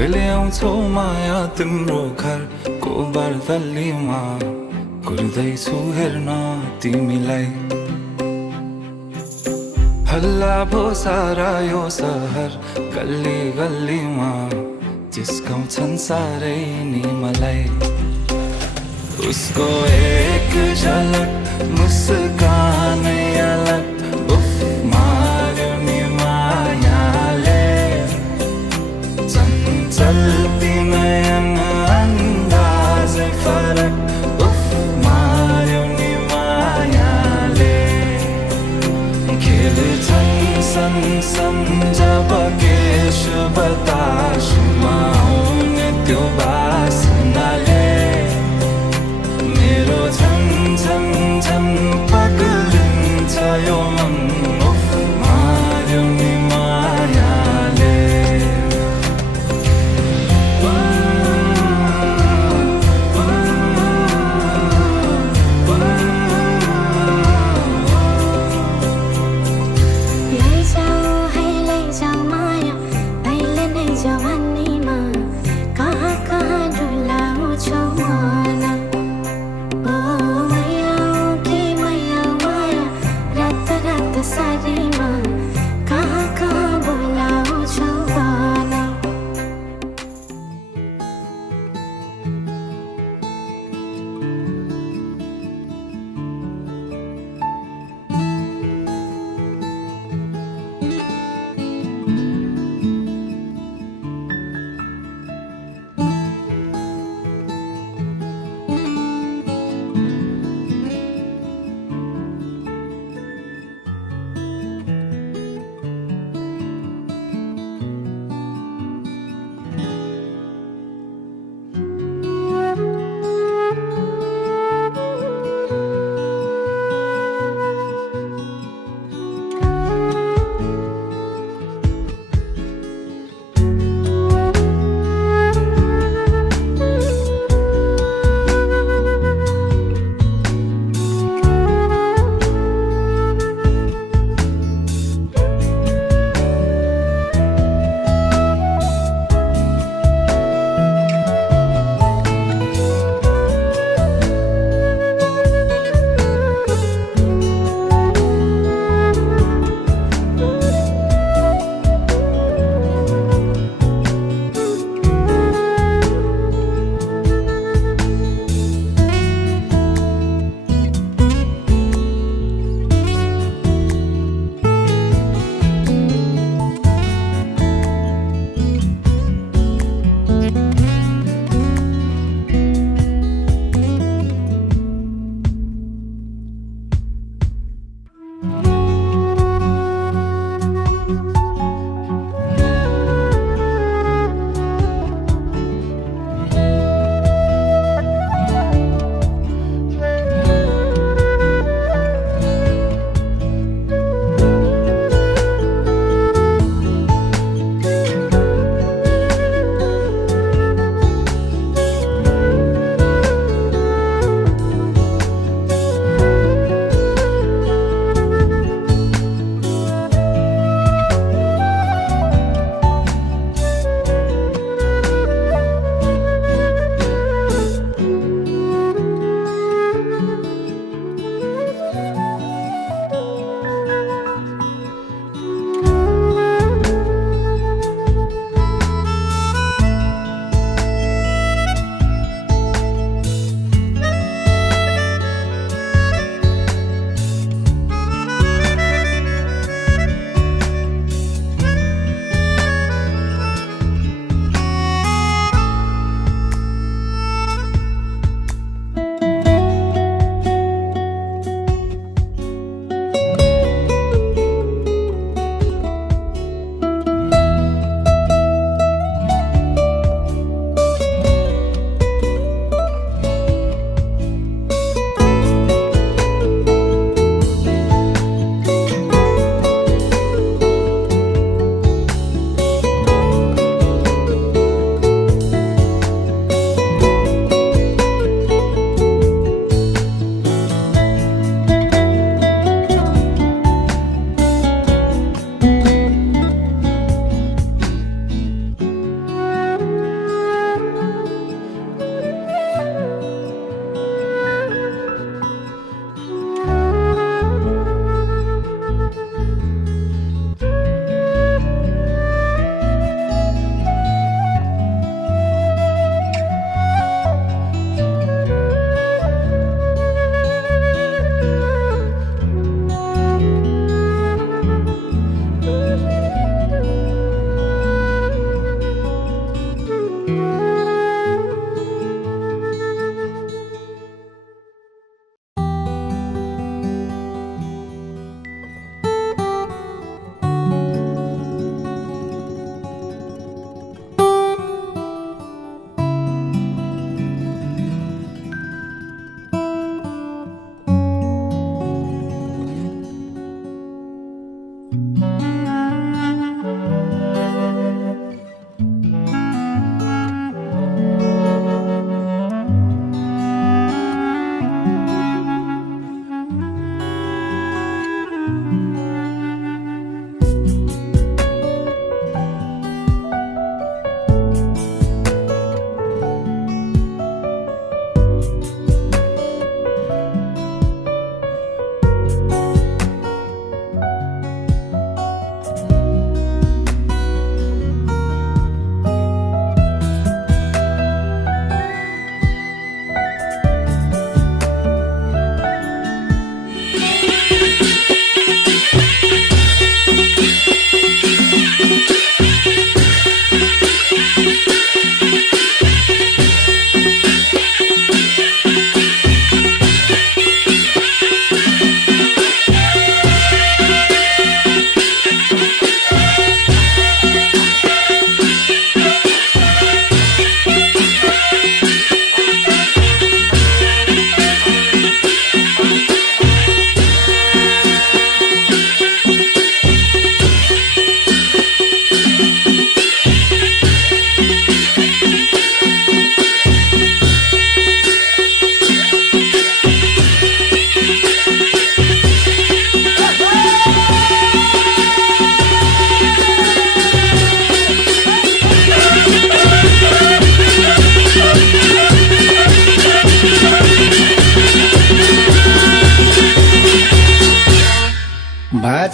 कल्याऊं छौ माया तिम्रो घर को बर्दलीमा कुर्दैछु हेर्न तिमीलाई हल्ला भो सारा यो सहर गल्ली गल्लीमा जिस्काउँछन् सारै नि मलाई उसको एक झलक मुस्कानै अलग उफ मार्यो नि मायाले चञ्चल्ती नयन अन्दाजै फरक उफ मार्यो नि मायाले खेल्छन् सन जब केश बतासुमा आउने त्यो बासनाले मेरो झन् झन् झन् पगलिन्छ यो मन उफ मार्यो नि मायाले लैजाऊ माया अहिले नै जवानीमा कहाँ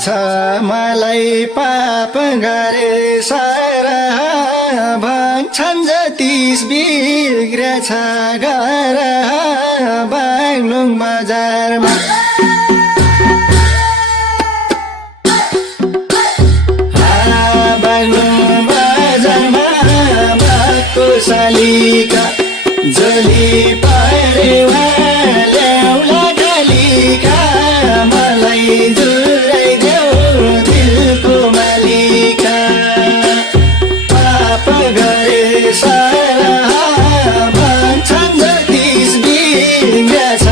मलाई पाप गरे सारा भन्छन् जतिस बिग्रेछ घर बागलुङ बजारमा बागलुङ बजारमा बाघको शालिका जली परेवा ल्याउला कालिका मलाई जुराइदेऊ दिलको मालिका पाप गरे सारा भन्छन् जतिस बिग्रेछ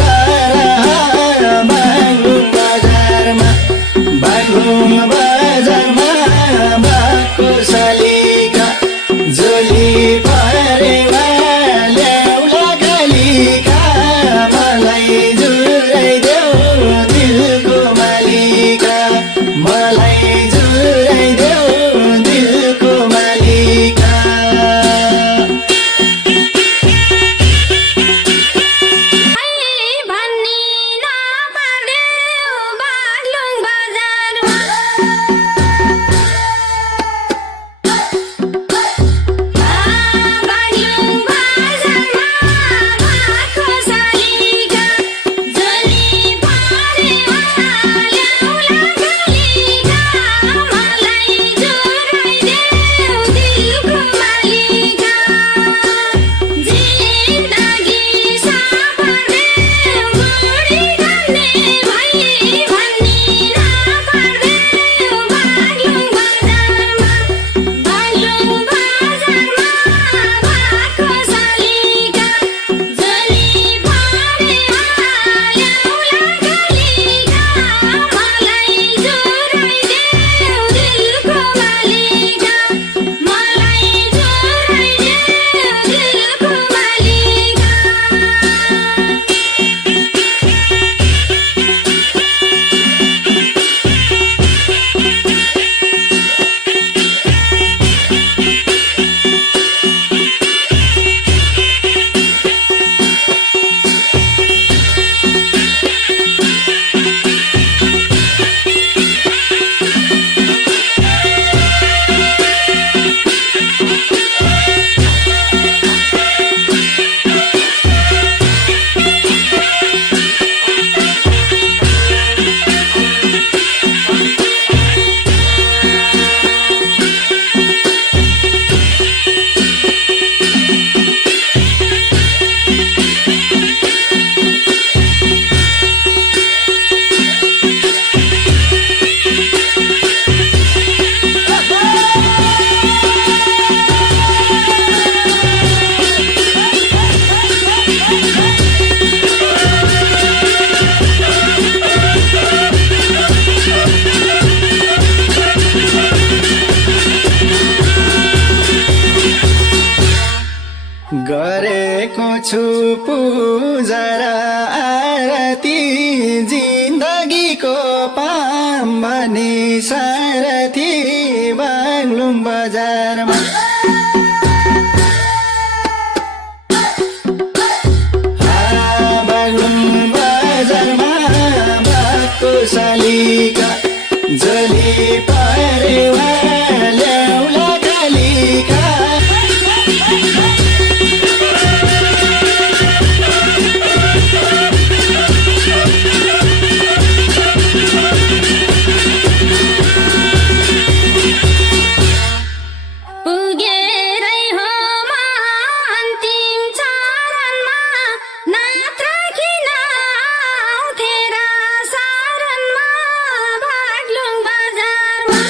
घर बागलुङ बजारमा बागलुङ बजारमा बाघको शालिका जोली परेवा ल्याउला कालिका मलाई जुराइदेऊ दिलको मालिका मलाई जुराइदेऊ दिलको मालिका भन्नी नपर्देऊ बागलुङ बजारमा बागलुङ बजारमा बाघको शालिका जली परेवा ल्याउला कालिका मलाई जुराइदेऊ दिलको मालिका जिन्दगी सापर्देऊ बुढी गर्ने भई भन्नी नपर्देऊ बागलुङ बजारमा बागलुङ बजारमा बाघको शालिका जली परेवा ल्याउला कालिका मलाई जुराइदेऊ दिलको मालिका मलाई जुराइदेऊ दिलको मालिका गरेको छु पूजा र आरती जिन्दगीको पाम भनी सारथी बागलुङ बजारमा बागलुङ बजारमा बाघको शालिका जली परेवा ल्याउला कालिका पुगेरै हो म अन्तिम चरणमा नात्र किन आउँथेर सारनमा बागलुङ बजारमा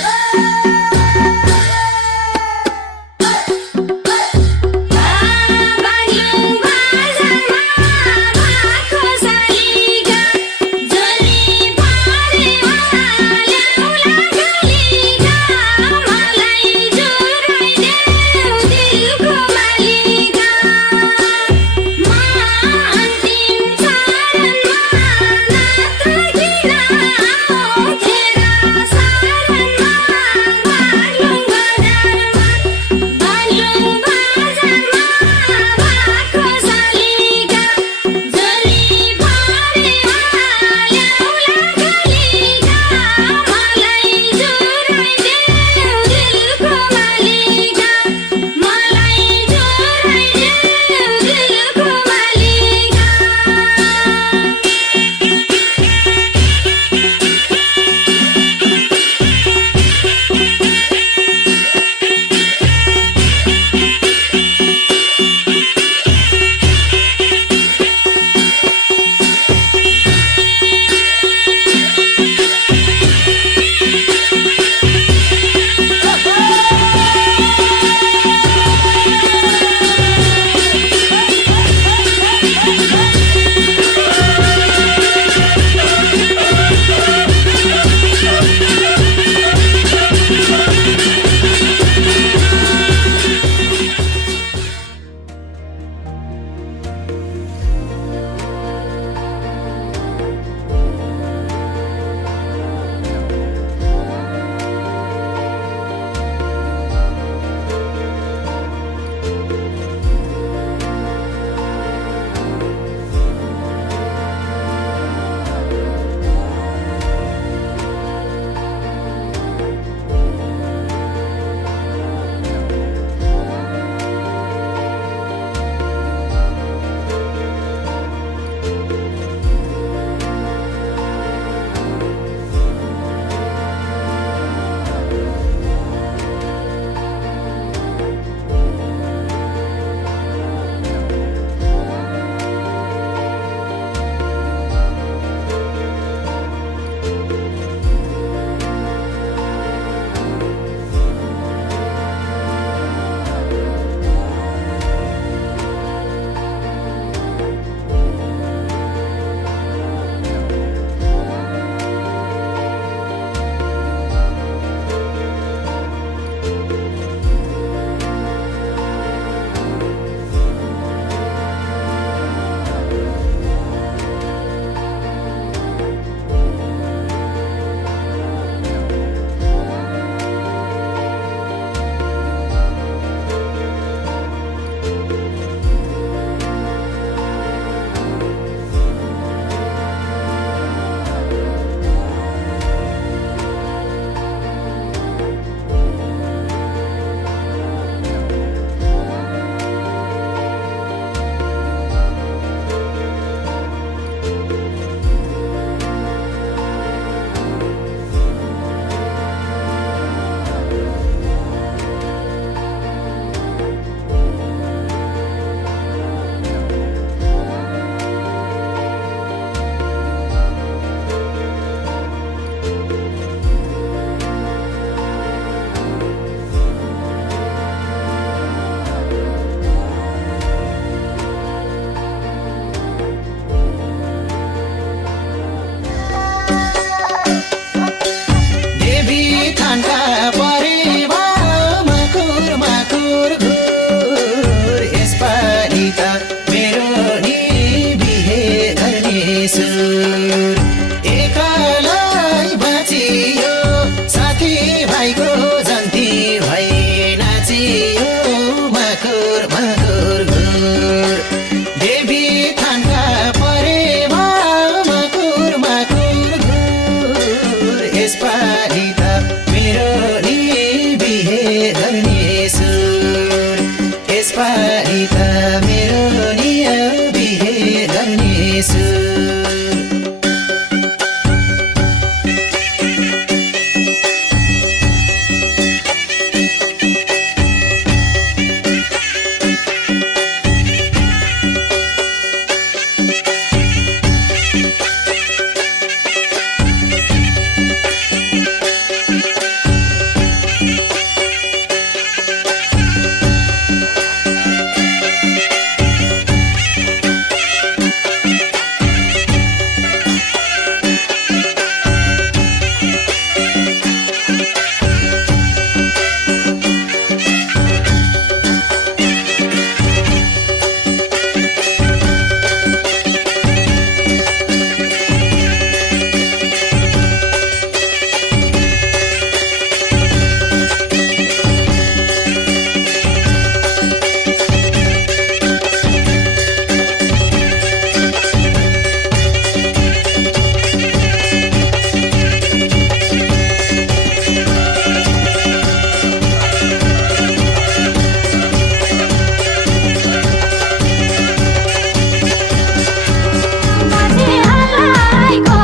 पछि हल्लाइको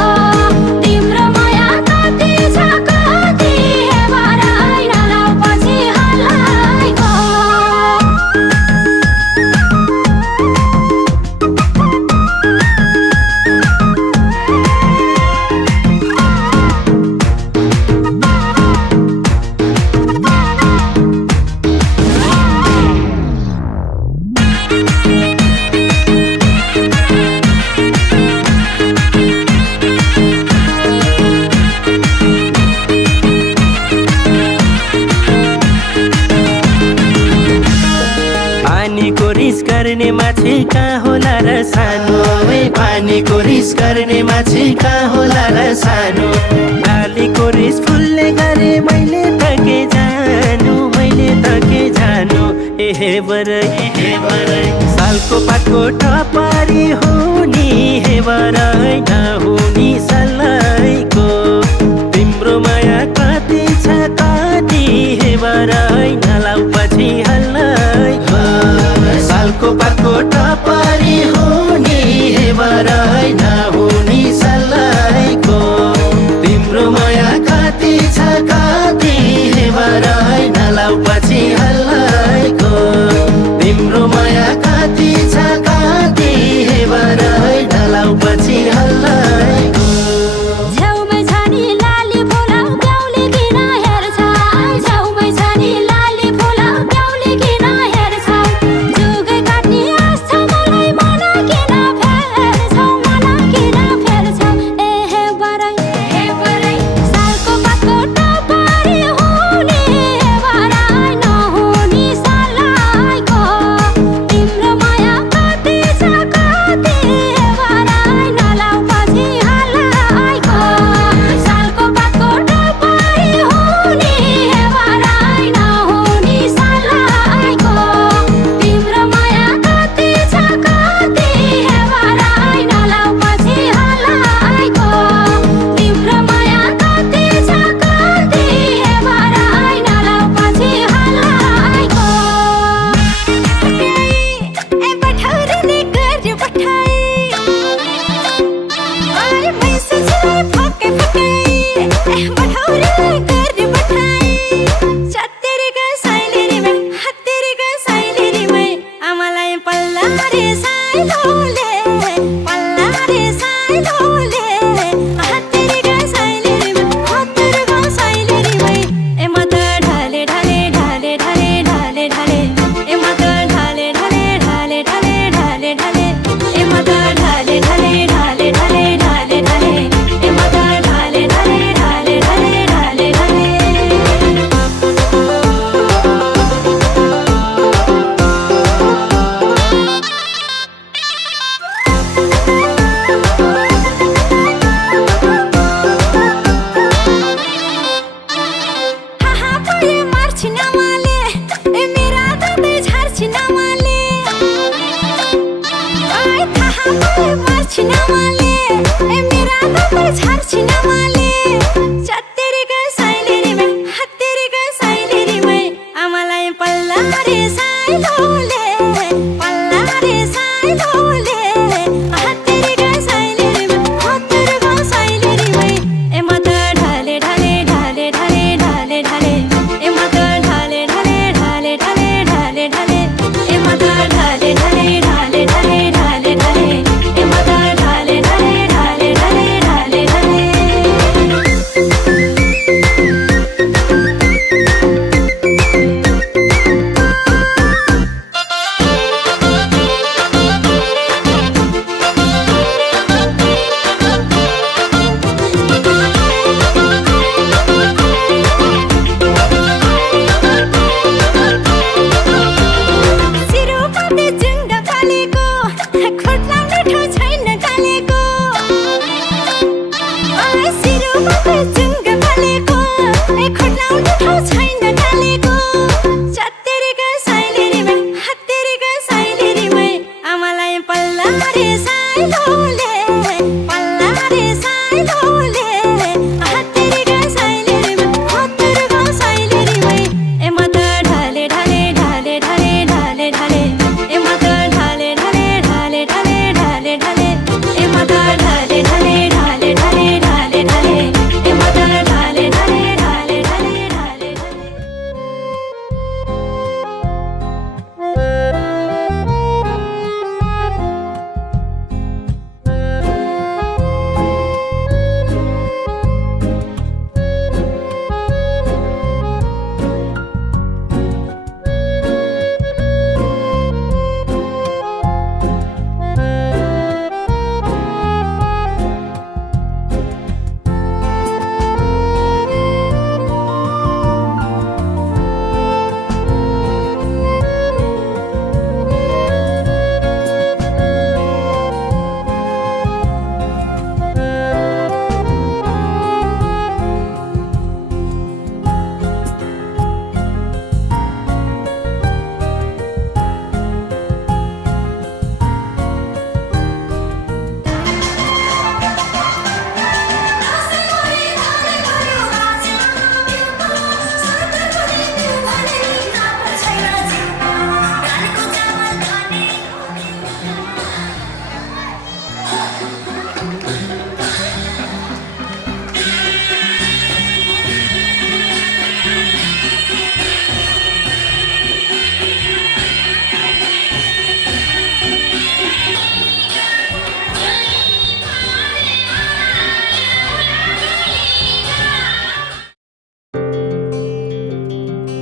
तिम्रो माया कति छ कति हेबारै नलाउ पछि हल्लाइको पानीको रिस गर्ने माछी कहाँ होला र सानो ए पानीको रिस गर्ने माछी कहाँ होला र सानो बालीको रिस फुल्ने गरे मैले त के जानु ए बरै सालको पातको टपारी हुनी हे बरै नहुनी सल्लाइको तिम्रो माया कति छ कति हे बरै नलाउ पछि हल्लाइको सालको पातको टपारी हुनी हे बरै नहुनी सल्लाइको तिम्रो माया कति छ कति हे बरै नलाउ पछि हल्लाइको तिम्रो माया कति छ कति हे बरै नलाउ पछि हल्लाइको आउने ठाउँ छैन ढालेको चत्तेरीका साइलेरीमै हत्तेरीका साइलेरीमै आमालाई पल्ला रे साइलोले पल्ला रे साइलोले हत्तेरीका साइलेरीमै हत्तेरीका साइलेरीमै ए म त ढाले ढाले ढाले ढाले ढाले ढाले ए म त ढाले ढाले ढाले ढाले ढाले ढाले ए म त ढाले ढाले ढाले ढाले ढाले ढाले ए म त ढाले ढाले ढाले ढाले ढाले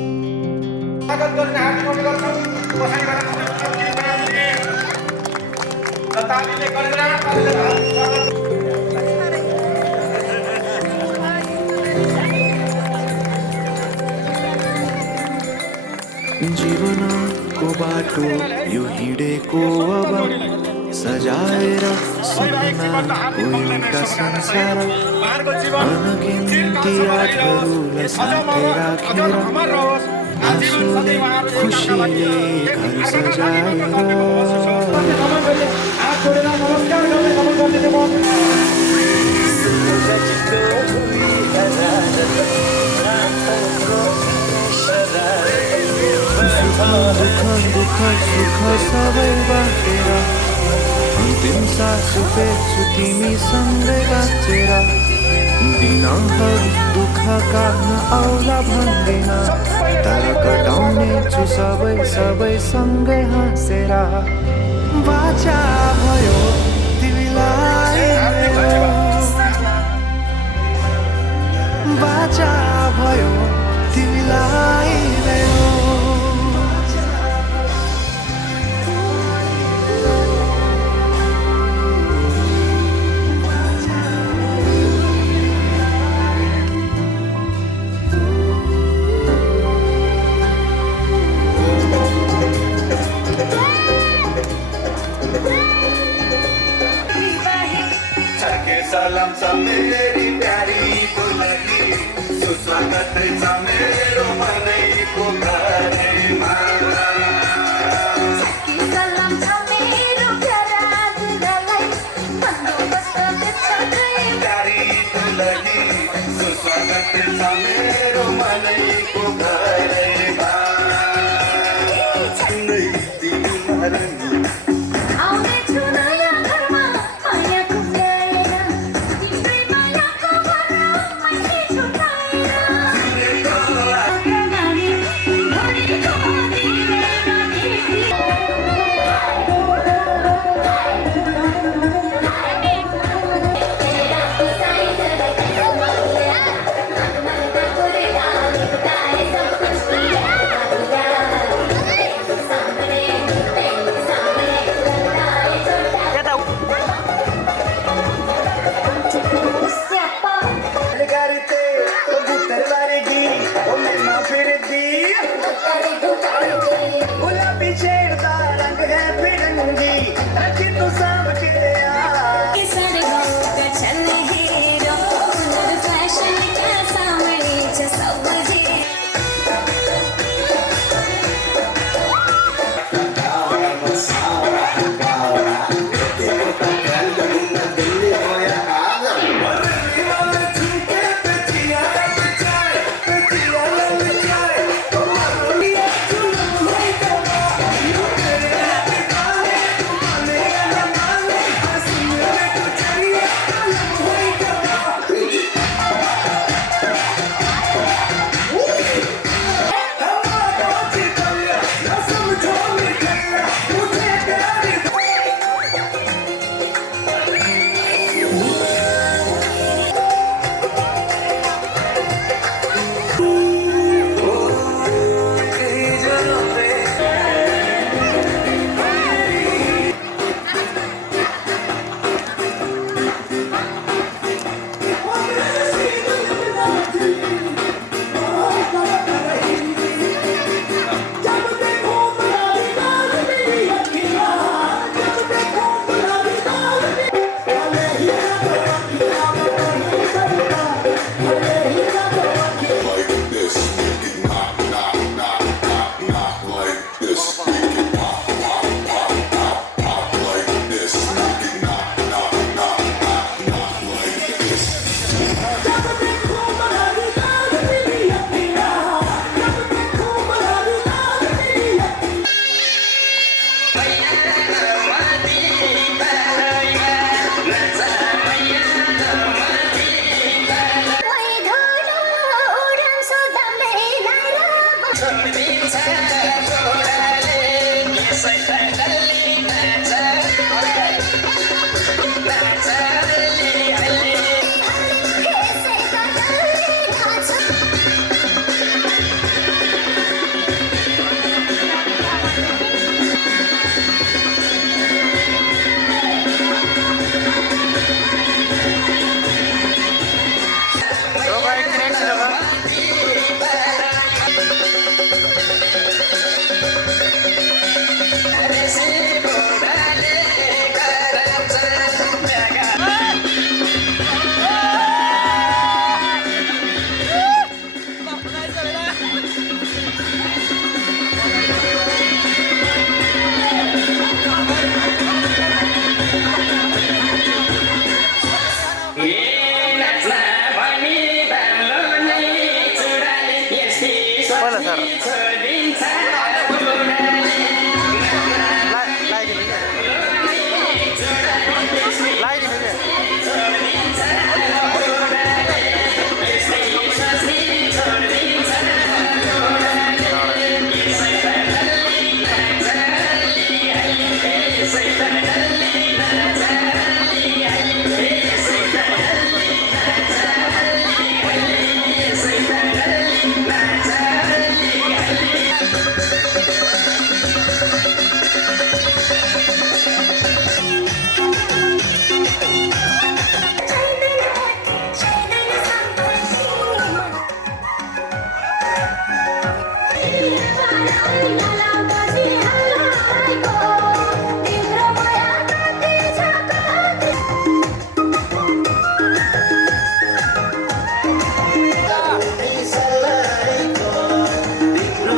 स्वागत गर्ने हार्दिक अभिनन्दन गर्छौं। बसाइ गरेर तालीले गरेर स्वागत जीवनको बाटो यो हिँडेको अब सजाएर सपनाको एउटा संसार अनगिन्ती आठहरूलाई साथै राखेर आँसुले खुसीले घर सजाएर दुःख सुख सबै बाँडेर अन्तिम सास फेर्छु तिमीसँगै बाँचेर दिनहरू दुःख काट्न आउला भन्दिन तर कटाउने छु सबै सँगै हाँसेर बाचा भयो तिमीलाई बाचा भयो तिमीलाई सलाम छ मेरी प्यारीको लागि सुस्वागत छ मेरो मनैको घरमा सलाम छ मेरो प्यारा दिललाई बन्दोबस्त छ प्यारीको लागि सुस्वागत छ मेरो मनैको घरमा नै तिमीहरू आउने छु नयाँ घरमा मायाको प्यारा तिम्रै मायाको भरमा मैले छुटाएर छोडिदिन्छ जोडाले यसै त डल्ली नाच नाच अलिअलि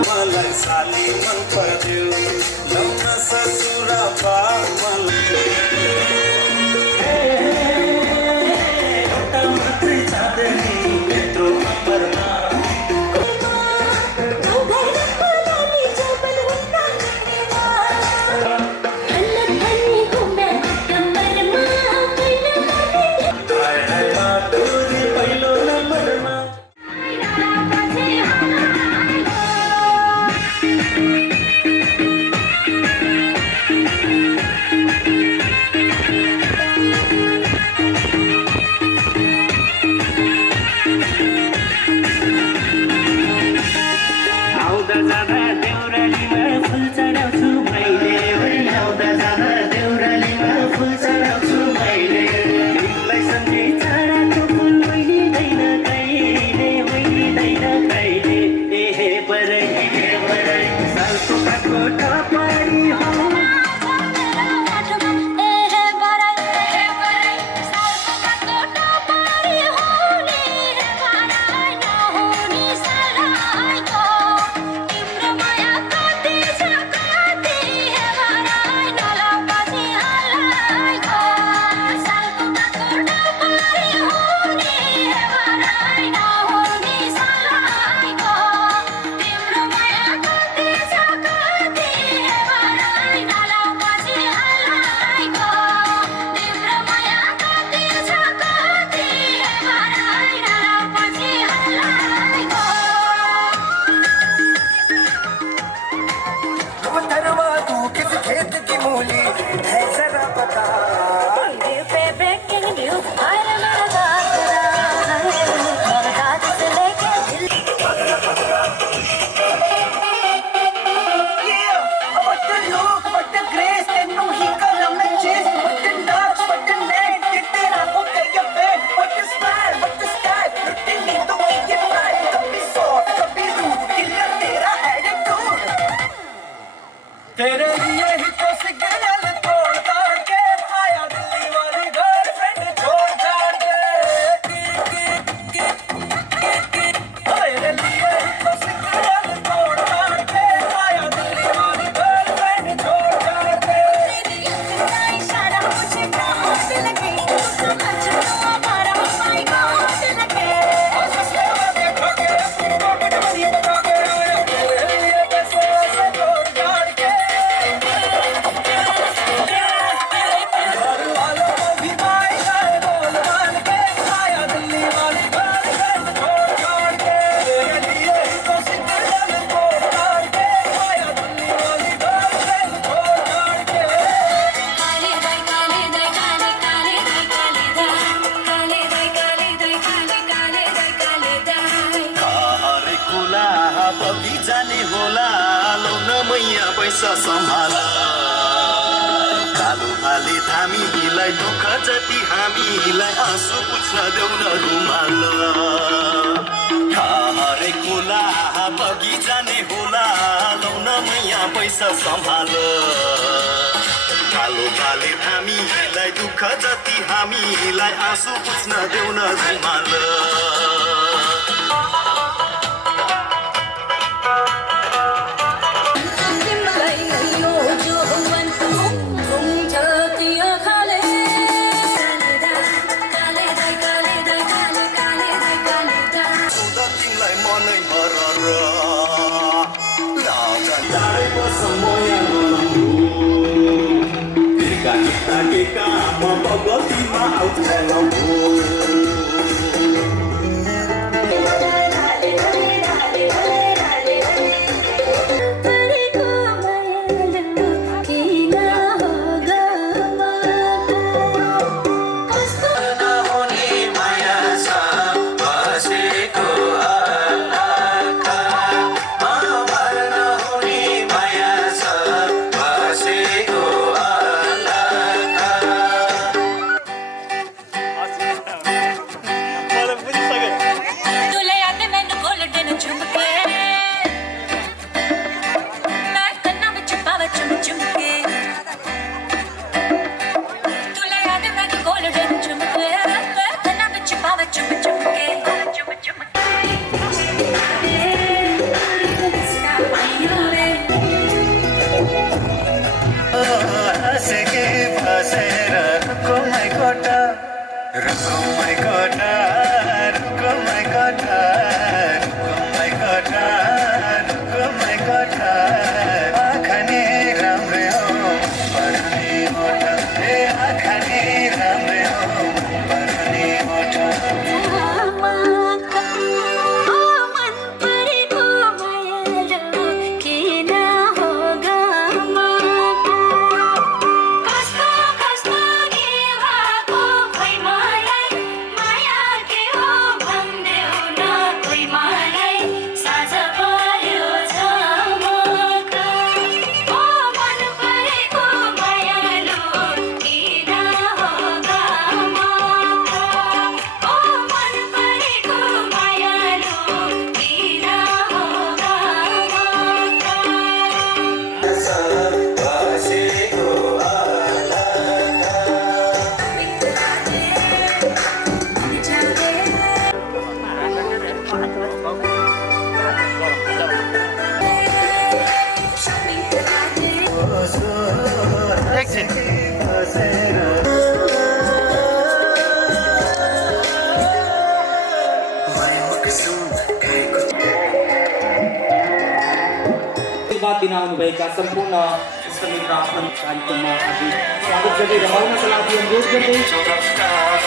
मलाई साली मन पर्यो लौन ससुरा बा मलाई एउटा मात्रै चाँदनी यत्रो अम्बरमा पहिलो नम्बरमा आउँदा जाँदा देउरालीमा फुल चढाउँछु मैले आउँदा जाँदा देउरालीमा फुल चढाउँछु मैले तिमीलाई सम्झे चढाएको फुल ओइलिँदैन कहिले एहे बरै सालको पातको टपरी हो बगी जाने होला लौन मैया पैसा सम्हाल कालो भाले थामीलाई दुःख जति हामीलाई आँसु पुछ्न देऊ न रुमाल हरे खोला बगी जाने होला लौन मैया पैसा सम्हाल कालो भाले थामीलाई दुःख जति हामीलाई आँसु पुछ्न देऊ न रुमाल दिन आउनुभएका सम्पूर्ण इष्टमित्र आफ्नो कार्यक्रममा आज स्वागत गर्दै रमाउनका लागि अनुरोध गर्दै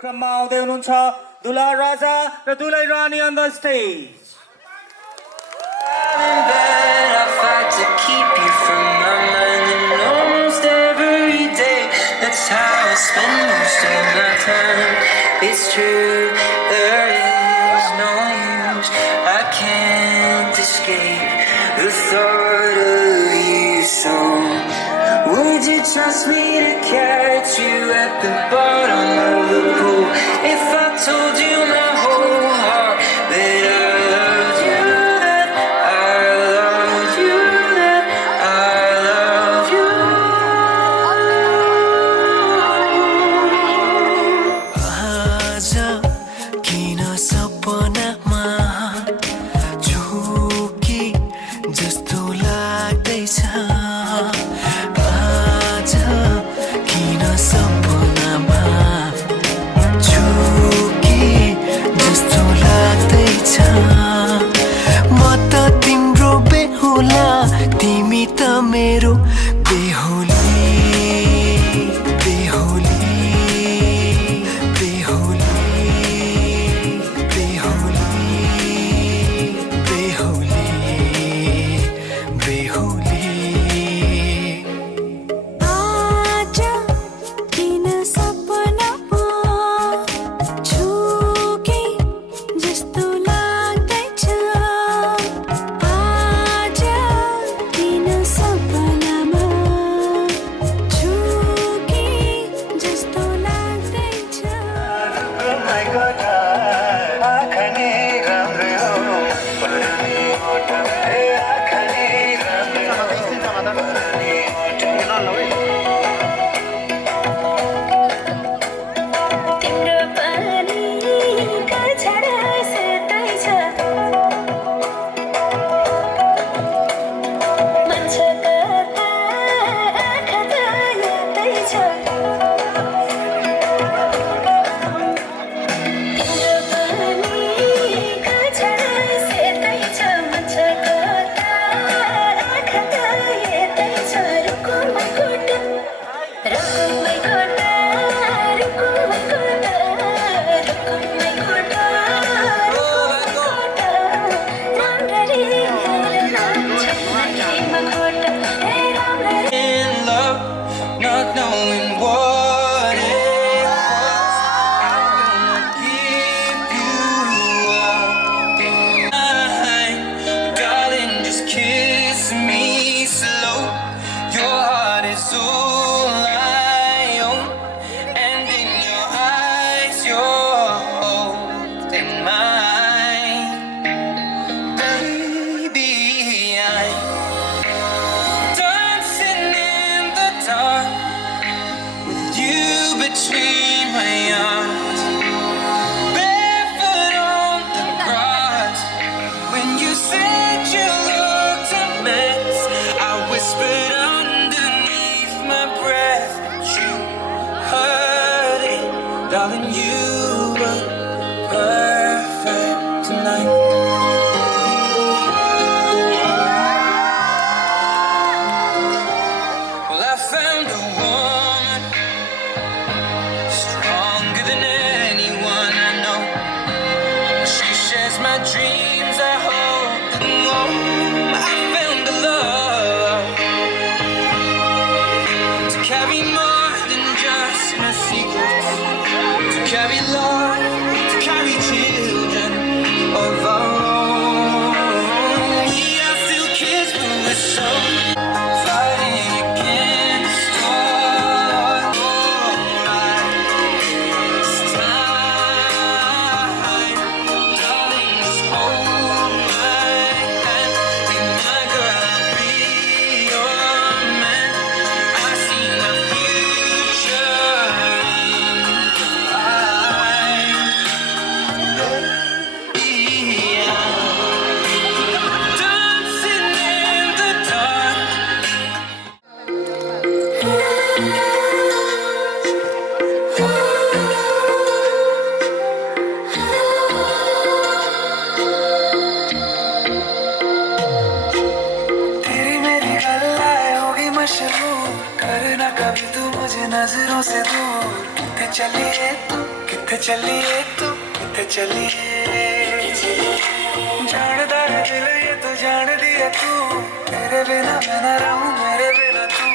क्रममा आउँदै हुनुहुन्छ दुला राजा र दुलै रानी on the stage. I fight to keep you from my mind, and almost every day that's how I spend most of my time. It's true, there is no use, I can't escape the thought of you. So would you trust me to catch you at the bottom of the pool if I told you my whole heart that I loved you, that I loved you, that I loved you? आज किन सपनामा झुकी जस्तो लाग्दैछ आज किन सपनामा झुकी जस्तो लाग्दैछ म त तिम्रो बेहुला तिमी त मेरो बेहुली बेहुली बेहुली बेहुली बेहुली बेहुली आज किन सपनामा झुके जस्तो लाग्दैछ आज किन सपनामा झुके जस्तो लाग्दैछ तिम्रो पानीको छाडा सेतै छ मान्छे कता आँखा त यतै छ तिम्रो पानीको छाडा सेतै छ मान्छे कता आँखा त यतै छ रुकुमै कोटा रुकुमै कोटा रुकुमै कोटा रुकुमै कोटा रुकुमै कोटा राम्ररी हेरेर छक्कैमा कोटा हे राम्ररी In love, not knowing what it was. I'm gonna keep you up in mind. Darling, just kiss me slow. Your heart is all I own, and in your eyes, you're holding mine. Baby, I'm dancing in the dark with you between my arms, barefoot on the grass. When you said you looked a mess, I whispered underneath my breath, but you heard it, darling. You were perfect tonight. Well, I found a woman stronger than anyone I know. She shares my dreams. I hope I found a love to carry more than just my secrets, to carry love, to carry children of our own. We are still kids, but we're so fighting against all this time. Darling, just hold my hand. Be my girl, I'll be your man. I see my future in your eyes. Dancing in the dark. तेरी मेरी गल्लाएं होगी मशहूर करना कभी तू मुझे नजरों से दूर ते चलिए तू किथे चलिए तू किथे चलिए जानदा है दिल ये तो जान दिया तू तेरे बिना मैं ना रहूं मेरे बिना तू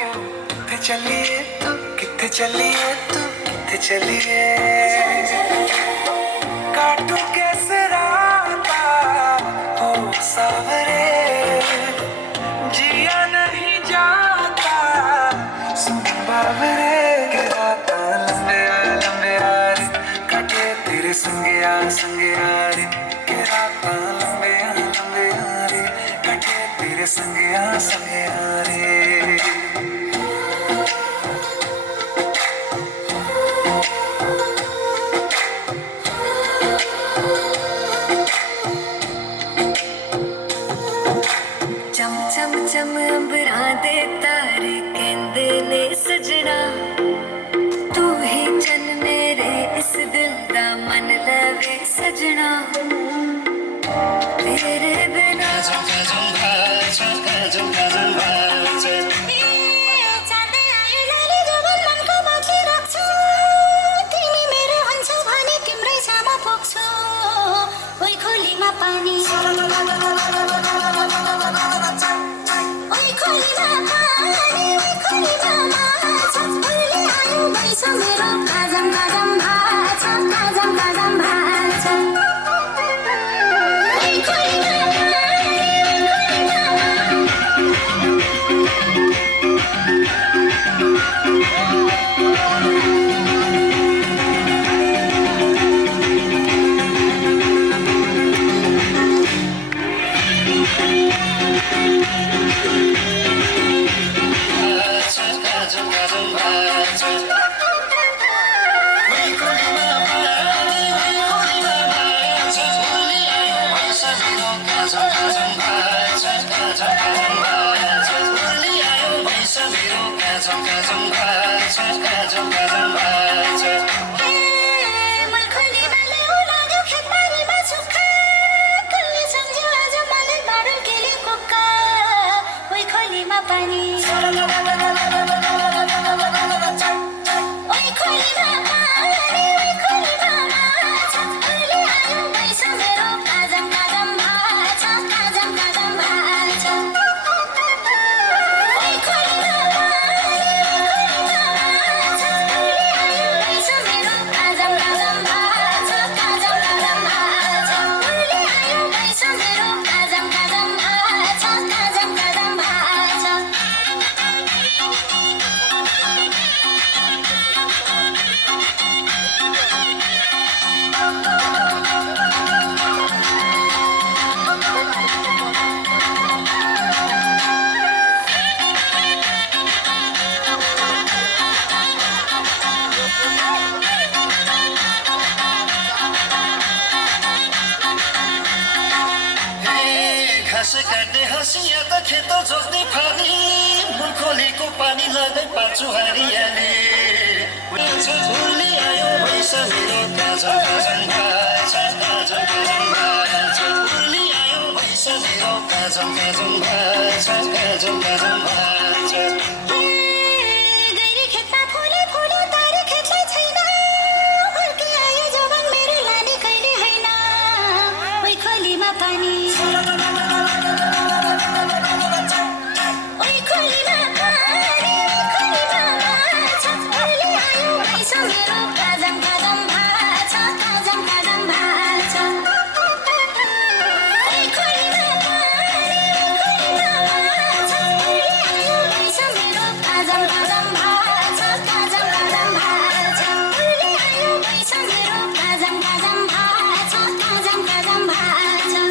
किथे चलिए तू किथे चलिए तू किथे चलिए काटू कैसे राता हो सावरे जिया नहीं जाता सुन बाबरे के राता लंबे रे काटे तेरे संगे रे के राता लंबे रे काटे तेरे संगे रे चम चम चम अंबरां दे तारे कहंदे ने सजना तू ही चन मेरे इस दिल दा मन लवे सजना तेरे बिना चाँदै आयो लाली जवन मनको बाँकी राख्छु तिमी मेरो हन्छौ भने तिम्रै छामा पुग्छु ओइ खोलीमा पानी ओइ खोलीमा पानी ओइ खोलीमा माछा भोलि आयो भइस मेरो काजम काजम भाछा काजम काजम भाछा ओइ खोलीमा पानी ओइ खोलीमा घाँस काट्ने हँसिया त खेत जोत्ने फाली मुन खोलेको पानी लाँदै पार्छु हरियाली भोलि आयो भइस मेरो काजल काजल भाछा काजल काजल भाछा भोलि आयो भइस मेरो काजल काजल भाछा काजल काजल भाछा गैरी खेतमा फुले फुले तारे खेतलाई छैन फर्के आयो जवन मेरो लाने कहिले हैन ओइ खोलीमा पानी ओइ खोलीमा पानी ओइ खोलीमा माछा भोलि आयो भइस मेरो काजम काजम भाछा काजम काजम भाछा ओइ खोलीमा पानी ओइ खोलीमा माछा भोलि आयो भइस मेरो काजम काजम भाछा काजम काजम भाछा भोलि आयो भइस मेरो काजम काजम भाछा काजम काजम भाछा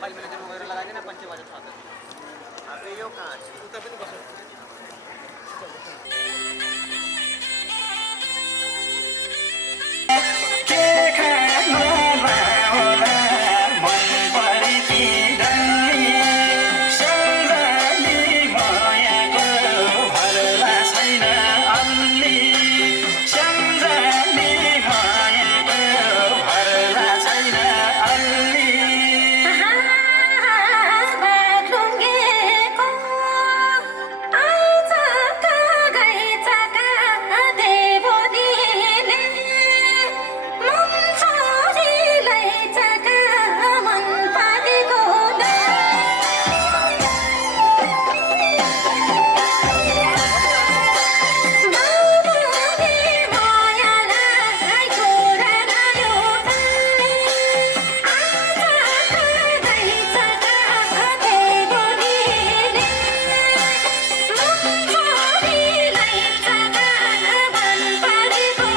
फाइल मैनेजर वगैरह लगा देना 5 बजे 7 अबे यो कहाँ छ उता पनि बस्नु के खानु होला मन परिदिँदै सम्झनी मायाको भरला छैन अन्नी सम्झनी मायाको भरला छैन अन्नी बाटलुङ्गेको आइचका गइचका देवनीले मन छोरीलाई चका मन पाकेको बाबुले मायालाई छोरा लायो आइचका गइचका देवनीले मन छोरीलाई चका मन पाकेको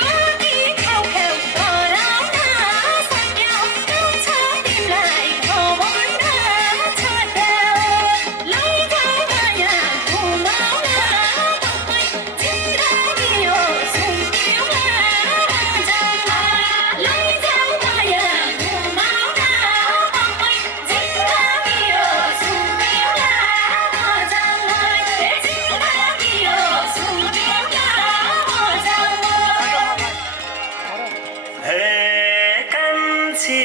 कति खाउ खाउ गराउन सक्यौ आउँछ तिमीलाई भवन छाड्यौ लैजाऊ माया घुमाउन बम्मै जिन्दगी हो सुम्पिउला जाऊ लैजाऊ माया घुमाउन बम्मै जिन्दगी हो सुम्पिउला जाऊ जिन्दगी हो सुम्पिउला जाऊ हे कान्छी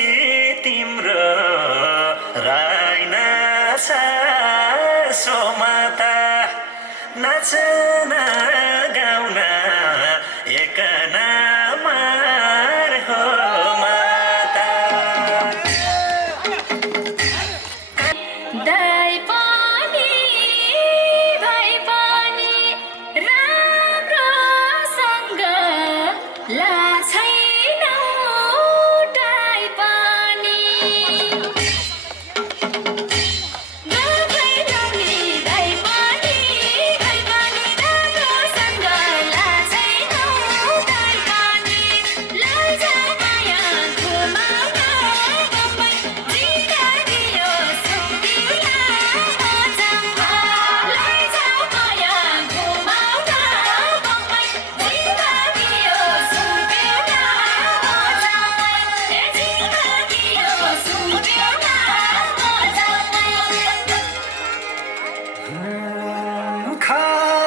तिम्रो राइन सोमाता नाचन गाउन एक नामार हो माता दाइ पनि भाइ पनि राम्रोसँग लाछैनौ टाइ पनि गफै ल्याउने दाइ पनि भाइ पनि राम्रोसँग लाछैनौ टाइ पनि लैजाऊ माया घुमाउन बम्मै जिन्दगी हो सुम्पिउला जाऊ लैजाऊ माया घुमाउन बम्मै जिन्दगी हो सुम्पिउला जाऊ जिन्दगी हो सुम्पिउला जाऊ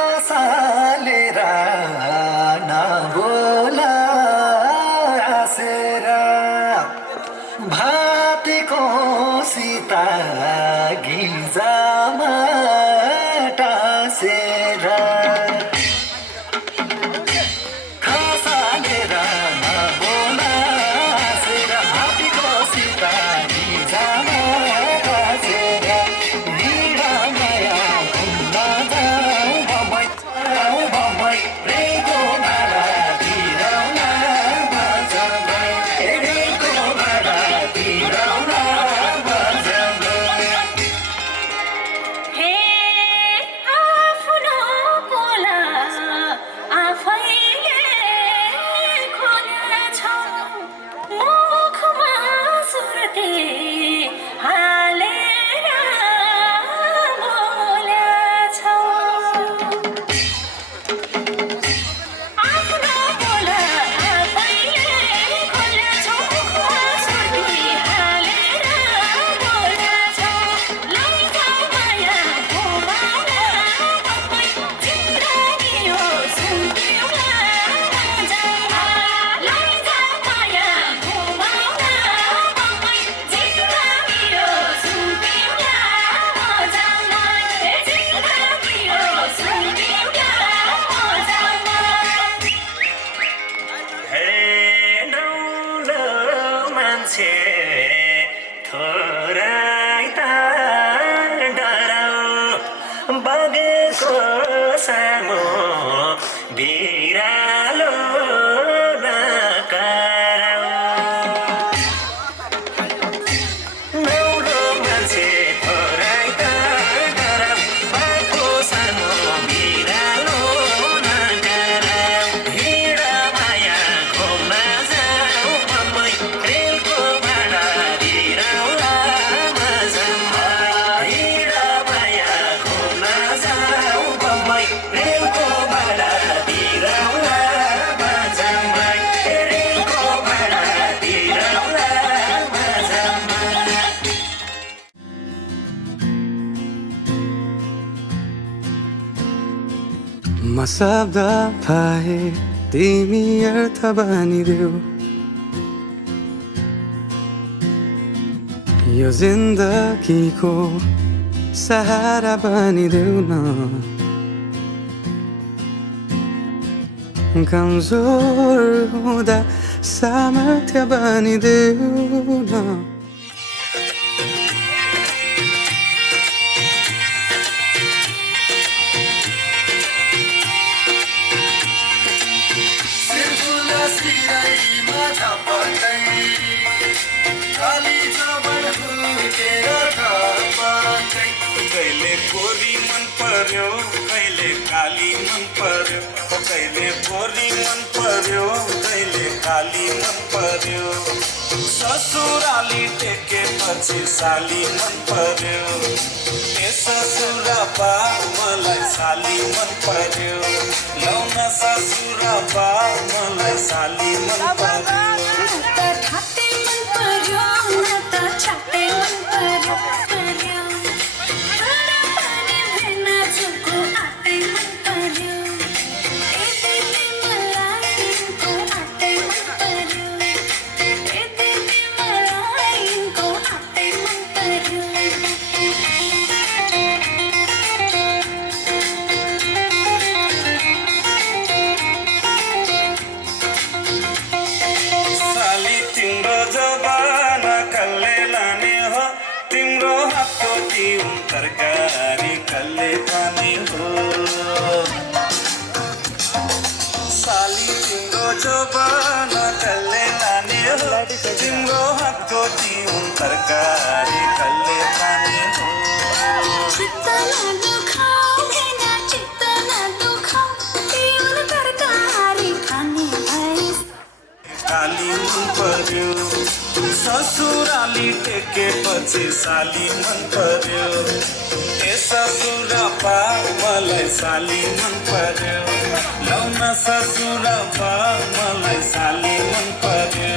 खासालेर नबोला आसेर भातीको सीता गिजामा टासेर खासालेर नबोला आसेर भातीको सीता गिजामा टासेर निरा माया घुम्न जाऊ बम्मै रेको भाडा तिराउन बजाबै रेको भाडा तिराउन बजाबै हे आफ्नो कोला आफैले खोल्छौ मुखमा सुर्ती हालेर बोल्छौ आफ्नो कोला आफैले खोल्छौ मुखमा सुर्ती हालेर बोल्छौ लैजाऊ माया घुमाउन बम्मै जिन्दगी हो सुम्पिउला जाऊ लैजाऊ माया घुमाउन बम्मै जिन्दगी हो सुम्पिउला जाऊ जिन्दगी हो सुम्पिउला जाऊ हे नौलो मान्छे थोरै त डराउ बगेको सामु बिरालो म शब्द पाए तिमी अर्थ बनिदेऊ यो जिन्दगीको सहारा बनिदेऊ न कमजोर हुँदा सामर्थ्य बनिदेऊ न कहिले गोरी मन पर्यो कहिले काली मन पर्यो कहिले गोरी मन पर्यो कहिले काली मन पर्यो ससुराली टेकेपछि साली मन पर्यो ए ससुराबा मलाई साली मन पर्यो लौन ससुराबा मलाई साली मन पर्यो तरकारी कल्ले खाने हो साली तिम्रो जोबान कल्ले लाने हो तिम्रो हातको तिउन तरकारी कल्ले खाने हो काली मन पर्यो ससुराली टेकेपछि साली मन पर्यो ए ससुराबा मलाई साली मन पर्यो लौन ससुराबा मलाई साली मन पर्यो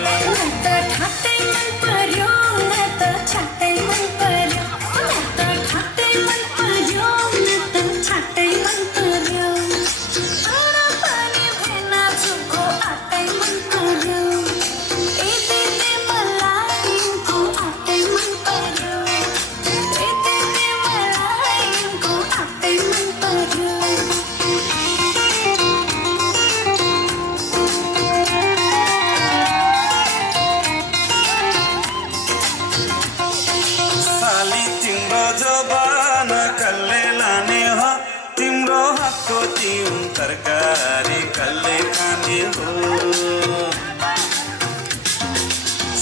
तरकारी कल्ले खाने हो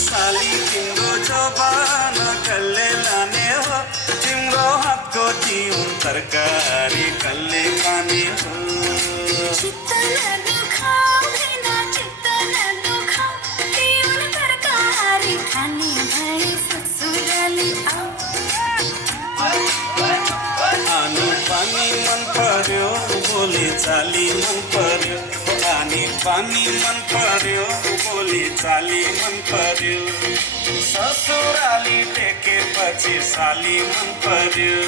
साली तिम्रो जोबान कल्ले लाने हो तिम्रो हातको तिउन तरकारी कल्ले खाने हो आनी पानी मन पर्यो बोली चाली मन पर्यो आनी पानी मन पर्यो बोली चाली मन पर्यो ससुराली टेकेपछि साली मन पर्यो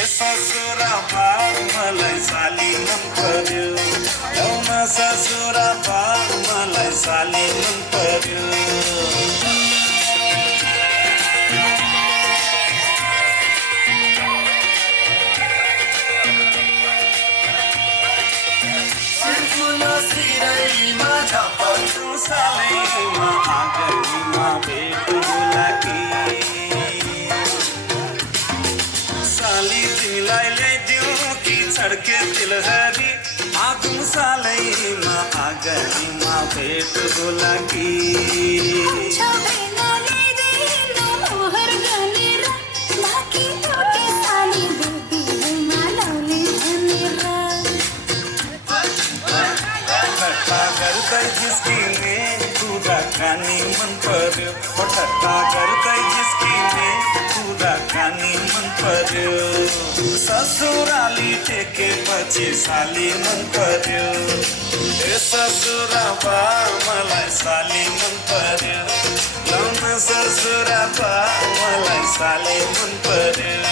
ए ससुराबा मलाई साली मन पर्यो लौन ससुराबा मलाई साली मन पर्यो सालैमा आँगनमा भेट होला कि साली तिमीलाई ल्याइदिउँ कि छड्के तिलहरी आगुन सालैमा आँगनमा भेट होला कि जिस्किने कुराकानी मन पर्यो ठट्टा गर्दै जिस्किने कुराकानी मन पर्यो ससुराली टेकेपछि साली मन पर्यो ए ससुराबा मलाई साली मन पर्यो लौन ससुराबा मलाई साली मन पर्यो